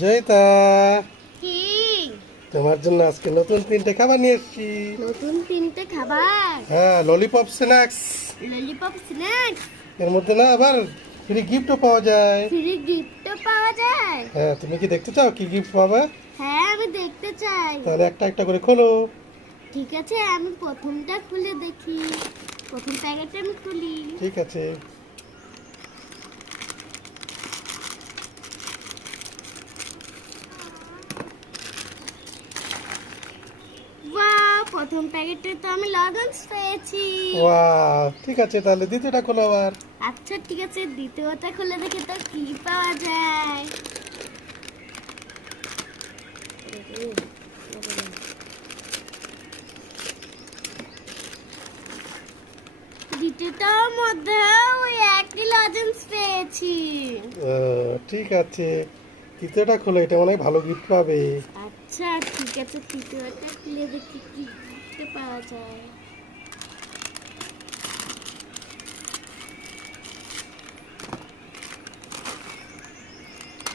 জয়িতা, কি তোমার জন্য আজকে নতুন 3টে খাবার নিয়ে এসেছি। নতুন 3টে খাবার? হ্যাঁ, ললিপপ স্ন্যাক্স। Lollipop snacks. এর মধ্যে না আবার ফ্রি গিফটও পাওয়া যায়। ফ্রি গিফটও পাওয়া যায়? হ্যাঁ, তুমি কি দেখতে চাও কি গিফট পাবে? হ্যাঁ, আমি দেখতে চাই। তাহলে একটা একটা করে খোলো। ঠিক আছে, আমি প্রথমটা খুলে দেখি। প্রথম প্যাকেটটা আমি খুলি। ঠিক আছে। বাহ, প্রথম প্যাকেটে তো আমি লজেন্স পেয়েছি। ওয়াও, ঠিক আছে, তাহলে দ্বিতীয়টা খোলো আবার। আচ্ছা ঠিক আছে, দ্বিতীয়টা খুলে দেখি তো কি পাওয়া যায়। দ্বিতীয়টার মধ্যে ওই একই লজেন্স পেয়েছি। ঠিক আছে, তৃতীয়টা খোলো, এটা মনে হয় ভালো গিফট পাবে। আচ্ছা ঠিক আছে, তৃতীয়টা খুলে দেখি কি দেখতে পাওয়া যায়।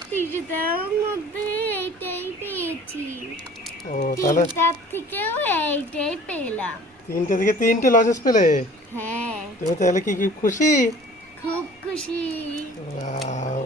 তৃতীয়টার মধ্যে এইটাই পেয়েছি। ও, তাহলে তিনটার থেকেও এইটাই পেলাম। 3টে থেকে 3টে লজেন্স পেলে। হ্যাঁ, তুমি তাহলে কি খুশি? খুব খুশি। ওয়াও।